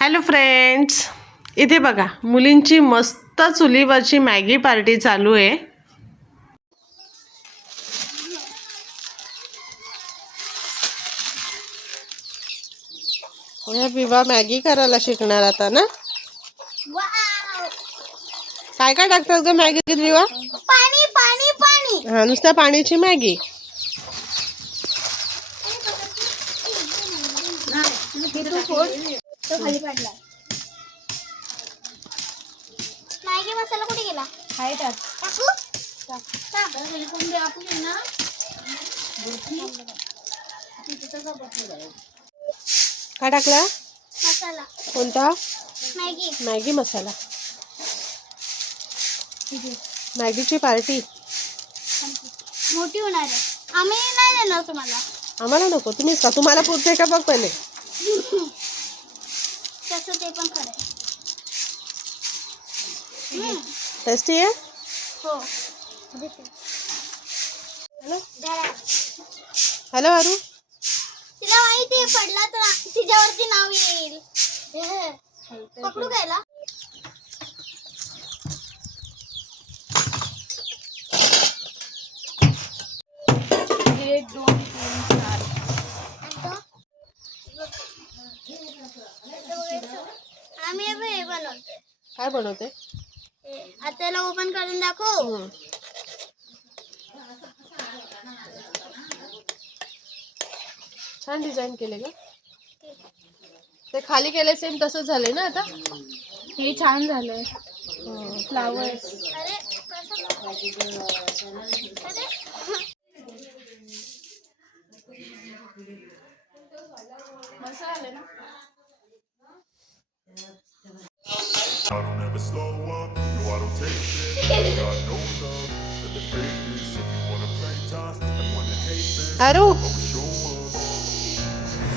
Hello friends, इथे बघा मुलींची मस्त चुलीवरची मॅगी पार्टी चालू आहे. विवा मॅगी करायला शिकणार आता ना. काय काय टाकतात ग मॅगीत विवा? पाणी पाणी पाणी. हा, नुसत्या पाण्याची मॅगी. खाली पडला. मॅगी मसाला कुठे गेला? हाय टाक. टाकू? टाक. हेल्पून दे आपण ना. काय टाकला? मसाला. कोणता? मॅगी. मॅगी मसाला. मॅगीची पार्टी मोठी होणार आहे. आम्ही नाही देणार तुम्हाला. आम्हाला नको, तुम्हीच का? तुम्हाला पुरते का बघ पहिले. तसं ते पण खरं आहे. टेस्टी आहे. हो. हॅलो हॅलो अरू, तिला माहिती आहे पडला तर तिच्यावरती नाव येईल. पकडू घ्यायला. एक दोन तीन चार. आम्ही हे बनवतोय. काय बनवते? आत्याला ओपन करून दाखव. छान डिझाईन केले ग. ते खाली केले सेम तसंच झालंय ना. आता हे छान झालंय. फ्लावर्स. अरे मसाला ना. I don't ever slow up, no I don't take shit. Got no love for the fakeness. If you wanna play tough and wanna hate this, अरू, always show up.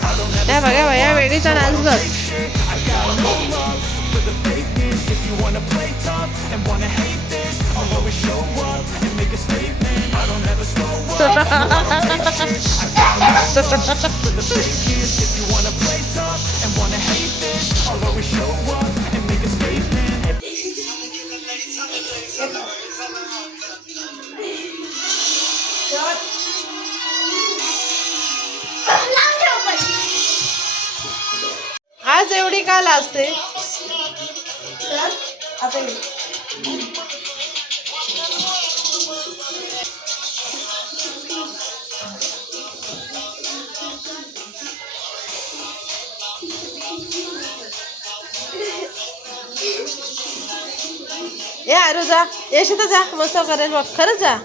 I don't ever या बघा या वेळीचा dance कर. I got no love for the fakeness. If you wanna play tough and wanna hate this, I'll always show up and make a statement. I don't ever slow up, no I don't take shit. I got no love for the fakeness. If you wanna play tough and wanna hate this, I'll always show up and make a statement. आज एवढी का लाजते? ए अरू जा, येशी तर जा, मस्त करेल बघ. खरंच जा.